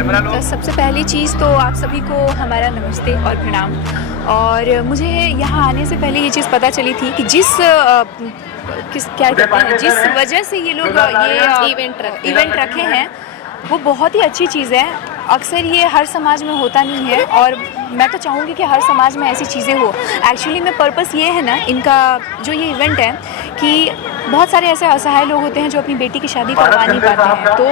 तो सबसे पहली चीज़ तो आप सभी को हमारा नमस्ते और प्रणाम। और मुझे यहाँ आने से पहले ये चीज़ पता चली थी कि जिस वजह से ये लोग ये इवेंट रखे हैं वो बहुत ही अच्छी चीज़ है। अक्सर ये हर समाज में होता नहीं है और मैं तो चाहूँगी कि हर समाज में ऐसी चीज़ें हो। एक्चुअली में पर्पस ये है ना इनका जो ये इवेंट है कि बहुत सारे ऐसे असहाय लोग होते हैं जो अपनी बेटी की शादी करवा नहीं पाते हैं। तो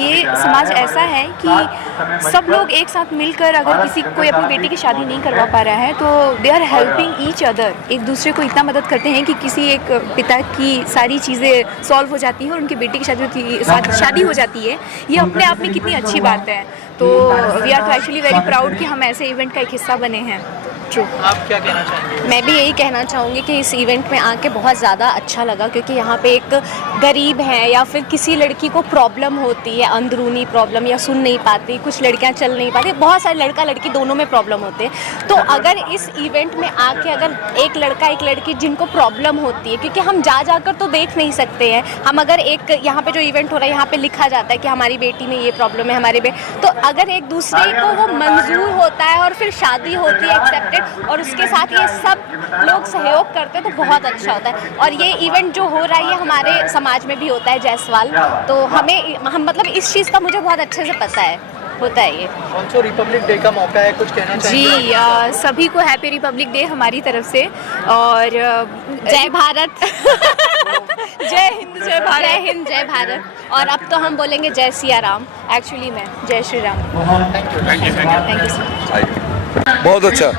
ये समाज ऐसा है कि सब लोग एक साथ मिलकर अगर किसी कोई अपनी बेटी की शादी नहीं करवा पा रहा है तो they are helping each other, एक दूसरे को इतना मदद करते हैं कि किसी एक पिता की सारी चीज़ें सॉल्व हो जाती हैं और उनकी बेटी की शादी हो जाती है। ये अपने आप में कितनी अच्छी बात है। तो we are actually very proud कि हम ऐसे इवेंट का एक हिस्सा बने हैं। ट्रू। आप क्या कहना चाहेंगे? मैं भी यही कहना चाहूँगी कि इस इवेंट में आके बहुत ज़्यादा अच्छा लगा, क्योंकि यहाँ पे एक गरीब है या फिर किसी लड़की को प्रॉब्लम होती है, अंदरूनी प्रॉब्लम, या सुन नहीं पाती, कुछ लड़कियाँ चल नहीं पाती, बहुत सारे लड़का लड़की दोनों में प्रॉब्लम होते हैं। तो अगर इस इवेंट में आके अगर एक लड़का एक लड़की जिनको प्रॉब्लम होती है, क्योंकि हम जाकर तो देख नहीं सकते हैं, हम अगर एक यहाँ पे जो इवेंट हो रहा है यहाँ पे लिखा जाता है कि हमारी बेटी में ये प्रॉब्लम है, हमारे तो अगर एक दूसरे को वो मंजूर होता है और फिर शादी होती है एक्सेप्टेड, और उसके साथ ये सब लोग सहयोग करते हैं तो बहुत अच्छा होता है। और ये इवेंट जो हो रहा है ये हमारे समाज में भी होता है जायसवाल, तो हम मतलब इस चीज़ का मुझे बहुत अच्छे से पता है, होता है ये। ऑल्सो रिपब्लिक डे का मौका है, कुछ कहना चाहिए? जी, सभी को हैप्पी रिपब्लिक डे हमारी तरफ से, और जय भारत। जय हिंद, जय भारत। जय हिंद, जय भारत। और अब तो हम बोलेंगे जय सिया राम। एक्चुअली मैं जय Shri Ram. Thank you sir. बहुत अच्छा,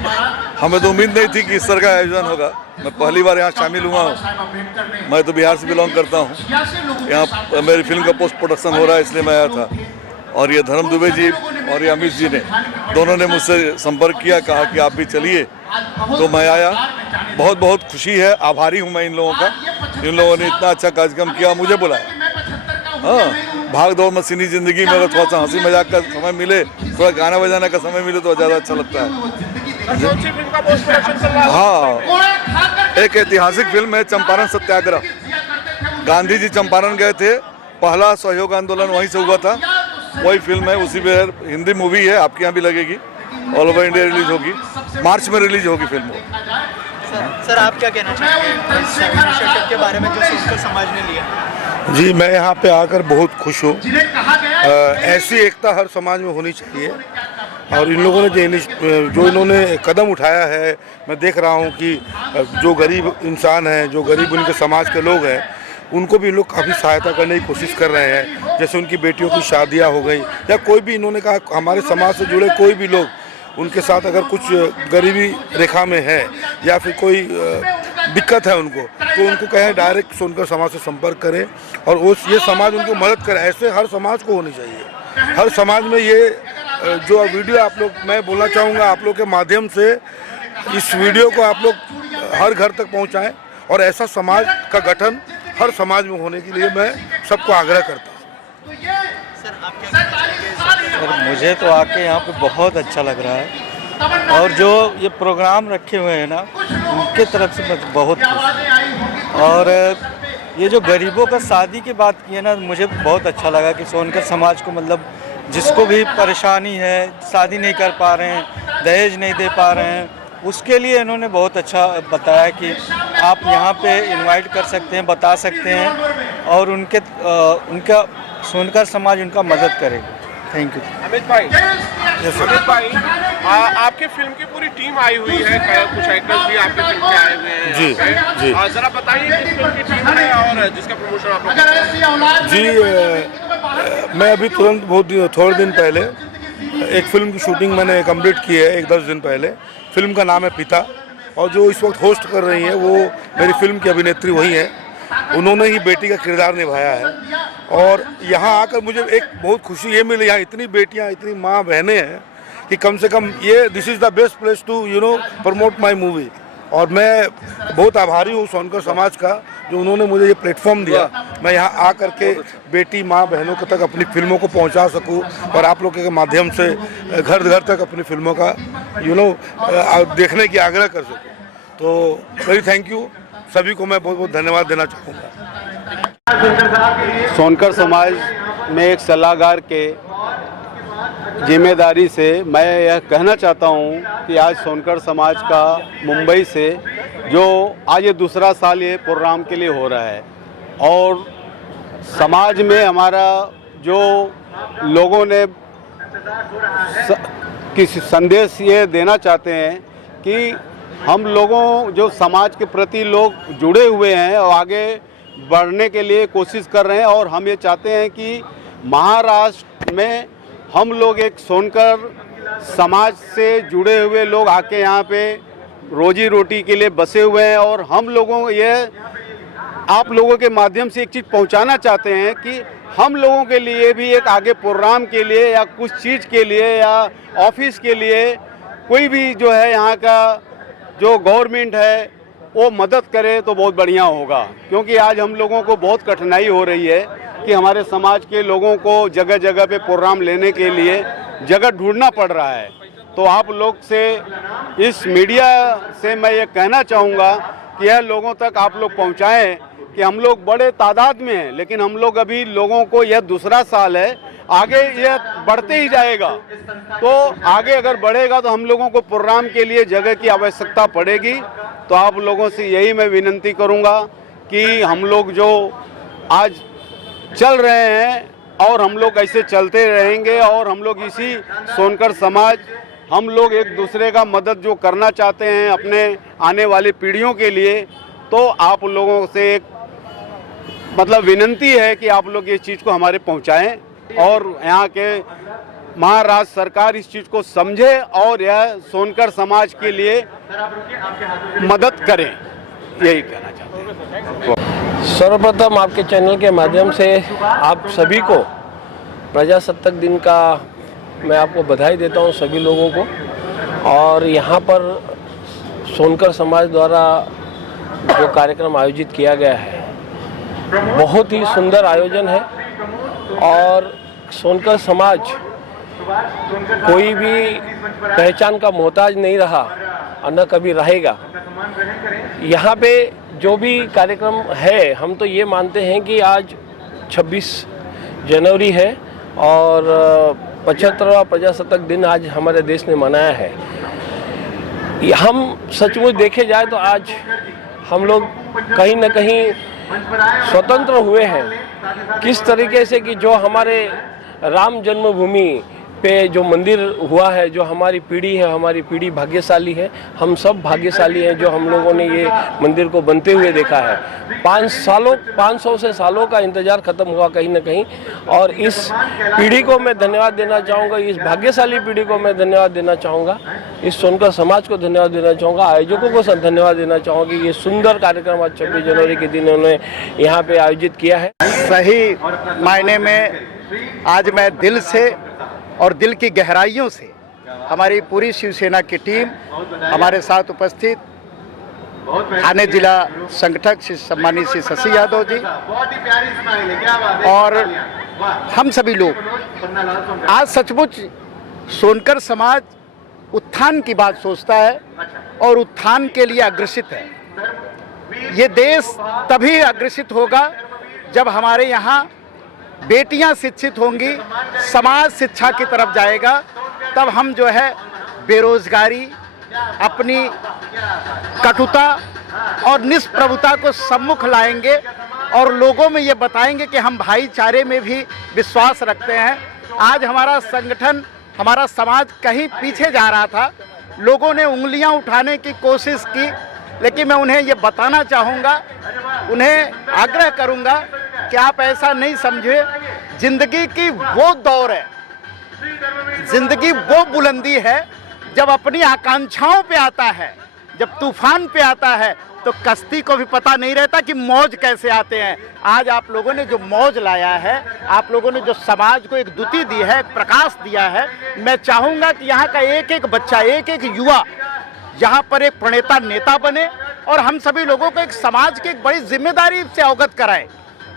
हमें तो उम्मीद नहीं थी कि इस तरह का आयोजन होगा। मैं पहली बार यहाँ शामिल हुआ हूँ। मैं तो बिहार से बिलोंग करता हूँ। यहाँ मेरी फिल्म का पोस्ट प्रोडक्शन हो रहा है, इसलिए मैं आया था। और ये धर्म दुबे जी और ये अमित जी ने दोनों ने मुझसे संपर्क किया, कहा कि आप भी चलिए, तो मैं आया। बहुत बहुत खुशी है, आभारी हूँ मैं इन लोगों का, इन लोगों ने इतना अच्छा कार्यक्रम किया, मुझे बुलाया। हाँ, भाग दौड़ मशीनी ज़िंदगी में अगर थोड़ा सा हंसी मजाक का समय मिले, थोड़ा गाना बजाने का समय मिले तो ज़्यादा अच्छा लगता है। हाँ, एक ऐतिहासिक फिल्म है चंपारण सत्याग्रह। गांधी जी चंपारण गए थे, पहला सहयोग आंदोलन वहीं से हुआ था, वही फिल्म है। उसी पे हिंदी मूवी है, आपके यहाँ भी लगेगी, ऑल ओवर इंडिया रिलीज होगी, मार्च में रिलीज होगी फिल्म। सर आप क्या कहना चाहेंगे इस इनिशिएटिव के बारे में जो सोनकर समाज ने लिया? जी, मैं यहाँ पे आकर बहुत खुश हूँ। ऐसी एकता हर समाज में होनी चाहिए, और इन लोगों ने जो इन्होंने कदम उठाया है, मैं देख रहा हूँ कि जो गरीब इंसान हैं, जो गरीब उनके समाज के लोग हैं, उनको भी लोग काफ़ी सहायता करने की कोशिश कर रहे हैं। जैसे उनकी बेटियों की शादियाँ हो गई, या कोई भी, इन्होंने कहा हमारे समाज से जुड़े कोई भी लोग, उनके साथ अगर कुछ गरीबी रेखा में है या फिर कोई दिक्कत है उनको, तो उनको कहें डायरेक्ट सोनकर समाज से संपर्क करें और ये समाज उनको मदद करे। ऐसे हर समाज को होनी चाहिए। हर समाज में ये जो वीडियो आप लोग, मैं बोलना चाहूँगा आप लोग के माध्यम से, इस वीडियो को आप लोग हर घर तक पहुँचाएँ, और ऐसा समाज का गठन हर समाज में होने के लिए मैं सबको आग्रह करता हूँ। और मुझे तो आके यहाँ पे बहुत अच्छा लग रहा है, और जो ये प्रोग्राम रखे हुए हैं ना, उनके तरफ से मैं बहुत खुश हूँ। और ये जो गरीबों का शादी की बात की है ना, मुझे बहुत अच्छा लगा कि सोनकर समाज को, मतलब जिसको भी परेशानी है, शादी नहीं कर पा रहे हैं, दहेज नहीं दे पा रहे हैं, उसके लिए इन्होंने बहुत अच्छा बताया कि आप यहाँ पे इनवाइट कर सकते हैं, बता सकते हैं, और उनका सोनकर समाज उनका मदद करेगा। Thank you. अमित भाई, आपके फिल्म की पूरी टीम आई हुई है, कुछ एक्टर्स भी आपके फिल्म में आए हुए हैं। जी जी, जरा बताइए किस फिल्म की टीम है और जिसका प्रमोशन आप लोग। जी, मैं अभी तुरंत थोड़े दिन पहले एक फिल्म की शूटिंग मैंने कंप्लीट की है, 10 दिन पहले। फिल्म का नाम है पिता, और जो इस वक्त होस्ट कर रही हैं वो मेरी फिल्म की अभिनेत्री वही है। उन्होंने ही बेटी का किरदार निभाया है, और यहाँ आकर मुझे एक बहुत खुशी ये मिली, यहाँ इतनी बेटियाँ, इतनी माँ बहनें हैं कि कम से कम ये this is the best place to promote my movie. और मैं बहुत आभारी हूँ सोनकर समाज का, जो उन्होंने मुझे ये प्लेटफॉर्म दिया, मैं यहाँ आ करके बेटी माँ बहनों के तक अपनी फिल्मों को पहुँचा सकूँ, और आप लोगों के माध्यम से घर घर तक अपनी फिल्मों का देखने की आग्रह कर सकूँ। तो वेरी थैंक यू, सभी को मैं बहुत बहुत धन्यवाद देना चाहूँगा। सोनकर समाज में एक सलाहकार के जिम्मेदारी से मैं यह कहना चाहता हूं कि आज सोनकर समाज का मुंबई से जो आज ये दूसरा साल ये प्रोग्राम के लिए हो रहा है और समाज में हमारा जो लोगों ने किसी संदेश ये देना चाहते हैं कि हम लोगों जो समाज के प्रति लोग जुड़े हुए हैं और आगे बढ़ने के लिए कोशिश कर रहे हैं और हम ये चाहते हैं कि महाराष्ट्र में हम लोग एक सोनकर समाज से जुड़े हुए लोग आके यहाँ पे रोजी रोटी के लिए बसे हुए हैं और हम लोगों ये आप लोगों के माध्यम से एक चीज़ पहुँचाना चाहते हैं कि हम लोगों के लिए भी एक आगे प्रोग्राम के लिए या कुछ चीज़ के लिए या ऑफिस के लिए कोई भी जो है यहाँ का जो गवर्नमेंट है वो मदद करे तो बहुत बढ़िया होगा, क्योंकि आज हम लोगों को बहुत कठिनाई हो रही है कि हमारे समाज के लोगों को जगह जगह पे प्रोग्राम लेने के लिए जगह ढूंढना पड़ रहा है। तो आप लोग से इस मीडिया से मैं ये कहना चाहूँगा कि यह लोगों तक आप लोग पहुँचाएँ कि हम लोग बड़े तादाद में हैं, लेकिन हम लोग अभी लोगों को यह दूसरा साल है, आगे यह बढ़ते ही जाएगा। तो आगे अगर बढ़ेगा तो हम लोगों को प्रोग्राम के लिए जगह की आवश्यकता पड़ेगी। तो आप लोगों से यही मैं विनती करूंगा कि हम लोग जो आज चल रहे हैं और हम लोग ऐसे चलते रहेंगे और हम लोग इसी सोनकर समाज हम लोग एक दूसरे का मदद जो करना चाहते हैं अपने आने वाली पीढ़ियों के लिए, तो आप लोगों से एक मतलब विनती है कि आप लोग इस चीज़ को हमारे पहुंचाएं और यहाँ के महाराष्ट्र सरकार इस चीज़ को समझे और यह सोनकर समाज के लिए मदद करें, यही कहना चाहते हैं। सर्वप्रथम आपके चैनल के माध्यम से आप सभी को प्रजासत्ताक दिन का मैं आपको बधाई देता हूँ सभी लोगों को। और यहाँ पर सोनकर समाज द्वारा जो कार्यक्रम आयोजित किया गया है बहुत ही सुंदर आयोजन है और सोनकर समाज कोई भी पहचान का मोहताज नहीं रहा और न कभी रहेगा। यहाँ पे जो भी कार्यक्रम है हम तो ये मानते हैं कि आज 26 जनवरी है और 75वां प्रजासत्ताक दिन आज हमारे देश ने मनाया है। हम सचमुच देखे जाए तो आज हम लोग कहीं न कहीं स्वतंत्र हुए हैं। किस तरीके से कि जो हमारे राम जन्मभूमि पे जो मंदिर हुआ है, जो हमारी पीढ़ी है, हमारी पीढ़ी भाग्यशाली है। हम सब भाग्यशाली हैं जो हम लोगों ने ये मंदिर को बनते हुए देखा है। 500 से सालों का इंतज़ार ख़त्म हुआ कहीं ना कहीं। और इस पीढ़ी को मैं धन्यवाद देना चाहूँगा, इस भाग्यशाली पीढ़ी को मैं धन्यवाद देना चाहूँगा, इस सोनकर समाज को धन्यवाद देना चाहूँगा, आयोजकों को धन्यवाद देना चाहूँगा कि ये सुंदर कार्यक्रम आज 26 जनवरी के दिन उन्होंने यहाँ पे आयोजित किया है। सही मायने में आज मैं दिल से और दिल की गहराइयों से हमारी पूरी शिवसेना की टीम हमारे साथ उपस्थित थाने जिला संगठक श्री सम्मानित श्री शशि यादव जी और हम सभी लोग आज सचमुच सोनकर समाज उत्थान की बात सोचता है और उत्थान के लिए अग्रसित है। ये देश तभी अग्रसित होगा जब हमारे यहाँ बेटियां शिक्षित होंगी, समाज शिक्षा की तरफ जाएगा, तब हम जो है बेरोजगारी, अपनी कटुता और निष्प्रभुता को सम्मुख लाएंगे और लोगों में ये बताएंगे कि हम भाईचारे में भी विश्वास रखते हैं। आज हमारा संगठन, हमारा समाज कहीं पीछे जा रहा था, लोगों ने उंगलियां उठाने की कोशिश की, लेकिन मैं उन्हें ये बताना चाहूँगा, उन्हें आग्रह करूँगा कि आप ऐसा नहीं समझे। जिंदगी की वो दौर है, जिंदगी वो बुलंदी है जब अपनी आकांक्षाओं पे आता है, जब तूफान पे आता है तो कश्ती को भी पता नहीं रहता कि मौज कैसे आते हैं। आज आप लोगों ने जो मौज लाया है, आप लोगों ने जो समाज को एक द्युति दी है, एक प्रकाश दिया है, मैं चाहूँगा कि यहाँ का एक एक बच्चा, एक एक युवा यहाँ पर एक प्रणेता नेता बने और हम सभी लोगों को एक समाज की एक बड़ी जिम्मेदारी से अवगत कराएं।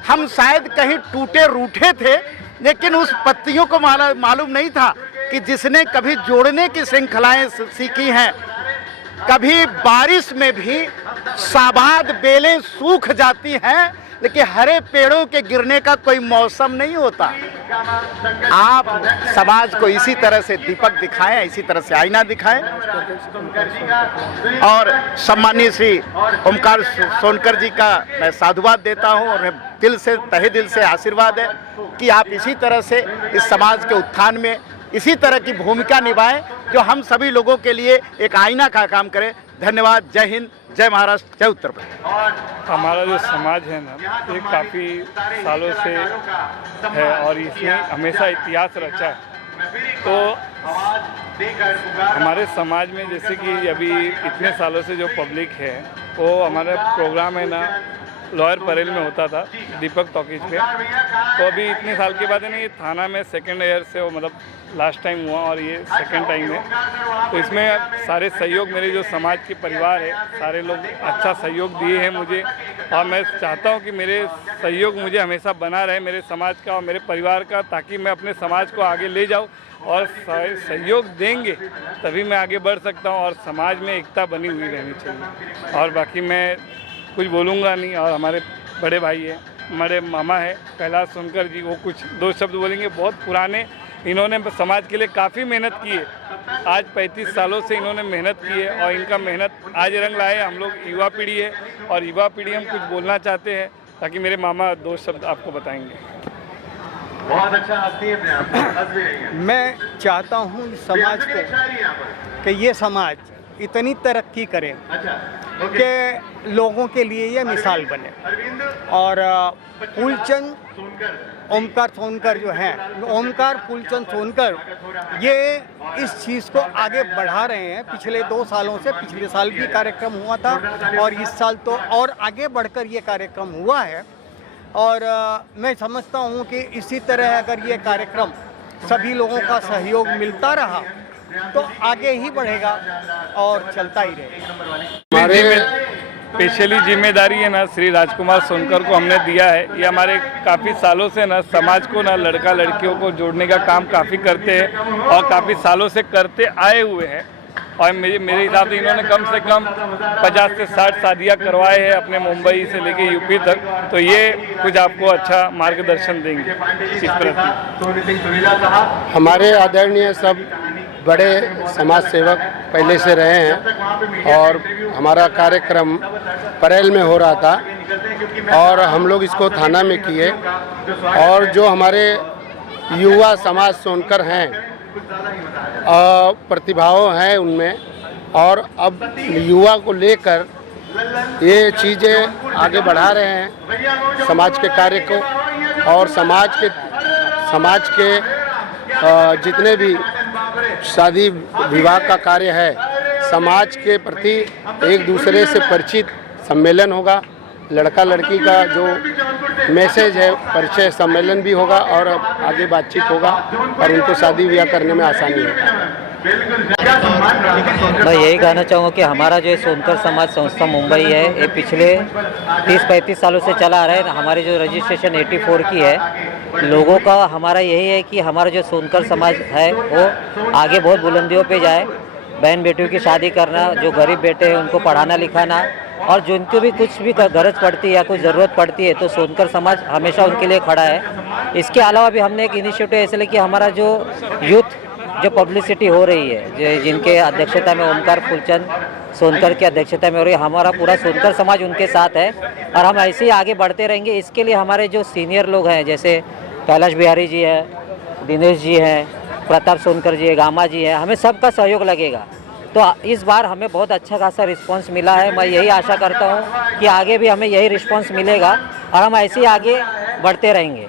हम शायद कहीं टूटे रूठे थे, लेकिन उस पत्तियों को मालूम नहीं था कि जिसने कभी जोड़ने की श्रृंखलाएं सीखी हैं, कभी बारिश में भी साबाद बेलें सूख जाती हैं, लेकिन हरे पेड़ों के गिरने का कोई मौसम नहीं होता। आप समाज को इसी तरह से दीपक दिखाएं, इसी तरह से आईना दिखाएं। और सम्मानीय श्री ओमकार सोनकर जी का मैं साधुवाद देता हूं और दिल से, तहे दिल से आशीर्वाद है कि आप इसी तरह से इस समाज के उत्थान में इसी तरह की भूमिका निभाएं जो हम सभी लोगों के लिए एक आईना का काम करे। धन्यवाद। जय हिंद, जय महाराष्ट्र, जय उत्तर प्रदेश। हमारा जो समाज है ना, ये काफ़ी सालों से है और इसने हमेशा इतिहास रचा है। तो हमारे समाज में जैसे कि अभी इतने सालों से जो पब्लिक है, वो हमारा प्रोग्राम है ना लॉयर परेल में होता था, दीपक टॉकीज पे। तो अभी इतने साल के बाद है ना, ये थाना में सेकेंड ईयर से वो मतलब लास्ट टाइम हुआ और ये सेकेंड टाइम है। तो इसमें सारे सहयोग, मेरे जो समाज के परिवार है सारे लोग अच्छा सहयोग दिए हैं मुझे, और मैं चाहता हूँ कि मेरे सहयोग मुझे हमेशा बना रहे, मेरे समाज का और मेरे परिवार का, ताकि मैं अपने समाज को आगे ले जाऊँ। और सहयोग देंगे तभी मैं आगे बढ़ सकता हूँ और समाज में एकता बनी हुई रहनी चाहिए। और बाकी मैं कुछ बोलूँगा नहीं। और हमारे बड़े भाई हैं, हमारे मामा है कैलाश सोनकर जी, वो कुछ दो शब्द बोलेंगे। बहुत पुराने, इन्होंने समाज के लिए काफ़ी मेहनत की है। आज 35 सालों से इन्होंने मेहनत की है और इनका मेहनत आज रंग लाए। हम लोग युवा पीढ़ी है और युवा पीढ़ी हम कुछ बोलना चाहते हैं, ताकि मेरे मामा दो शब्द आपको बताएंगे। बहुत अच्छा हंसती है अपने आप। मैं चाहता हूँ इस समाज को कि ये समाज इतनी तरक्की करे कि लोगों के लिए ये मिसाल बने। और फूलचंद ओमकार सोनकर जो हैं, ओमकार फूलचंद सोनकर, ये इस चीज़ को आगे बढ़ा रहे हैं पिछले 2 सालों से। पिछले साल भी कार्यक्रम हुआ था और इस साल तो और आगे बढ़कर ये कार्यक्रम हुआ है। और मैं समझता हूँ कि इसी तरह अगर ये कार्यक्रम सभी लोगों का सहयोग मिलता रहा तो आगे ही बढ़ेगा और चलता ही रहेगा। हमारे स्पेशली जिम्मेदारी है ना, श्री राजकुमार सोनकर को हमने दिया है। ये हमारे काफ़ी सालों से ना समाज को ना लड़का लड़कियों को जोड़ने का काम काफ़ी करते हैं और काफ़ी सालों से करते आए हुए हैं। और मेरे हिसाब से इन्होंने कम से कम 50 से 60 शादियाँ करवाए हैं अपने मुंबई से लेके यूपी तक। तो ये कुछ आपको अच्छा मार्गदर्शन देंगे इस प्रति। हमारे आदरणीय सब बड़े समाज सेवक पहले से रहे हैं और हमारा कार्यक्रम परेल में हो रहा था और हम लोग इसको थाना में किए। और जो हमारे युवा समाज सोनकर हैं, प्रतिभाओं हैं उनमें, और अब युवा को लेकर ये चीज़ें आगे बढ़ा रहे हैं समाज के कार्य को। और समाज के जितने भी शादी विवाह का कार्य है, समाज के प्रति एक दूसरे से परिचित सम्मेलन होगा। लड़का लड़की का जो मैसेज है, परिचय सम्मेलन भी होगा और आगे बातचीत होगा और उनको शादी ब्याह करने में आसानी होगा। मैं यही कहना चाहूँगा कि हमारा जो सोनकर समाज संस्था मुंबई है, ये पिछले 30-35 सालों से चला आ रहा है। हमारी जो रजिस्ट्रेशन 84 की है, लोगों का हमारा यही है कि हमारा जो सोनकर समाज है वो आगे बहुत बुलंदियों पे जाए। बहन बेटियों की शादी करना, जो गरीब बेटे हैं उनको पढ़ाना लिखाना, और जिनको भी कुछ भी गरज पड़ती है या कुछ ज़रूरत पड़ती है तो सोनकर समाज हमेशा उनके लिए खड़ा है। इसके अलावा भी हमने एक इनिशिएटिव ऐसे लिया कि हमारा जो यूथ जो पब्लिसिटी हो रही है, जिनके अध्यक्षता में ओमकार फूलचंद सोनकर की अध्यक्षता में हो रही है, हमारा पूरा सोनकर समाज उनके साथ है और हम ऐसे ही आगे बढ़ते रहेंगे। इसके लिए हमारे जो सीनियर लोग हैं, जैसे कैलाश बिहारी जी है, दिनेश जी हैं, प्रताप सोनकर जी है, गामा जी है, हमें सबका सहयोग लगेगा। तो इस बार हमें बहुत अच्छा खासा रिस्पांस मिला है। मैं यही आशा करता हूँ कि आगे भी हमें यही रिस्पांस मिलेगा और हम ऐसे ही आगे बढ़ते रहेंगे।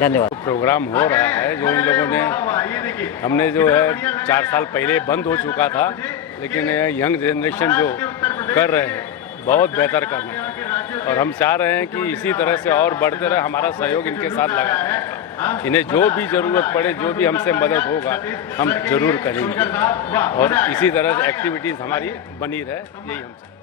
धन्यवाद। प्रोग्राम हो रहा है जो इन लोगों ने, हमने जो है 4 साल पहले बंद हो चुका था, लेकिन यंग जनरेशन जो कर रहे हैं बहुत बेहतर कर रहे हैं और हम चाह रहे हैं कि इसी तरह से और बढ़ते रहे। हमारा सहयोग इनके साथ लगा, इन्हें जो भी ज़रूरत पड़े, जो भी हमसे मदद होगा हम ज़रूर करेंगे और इसी तरह से एक्टिविटीज़ हमारी बनी रहे, यही हम चाहते हैं।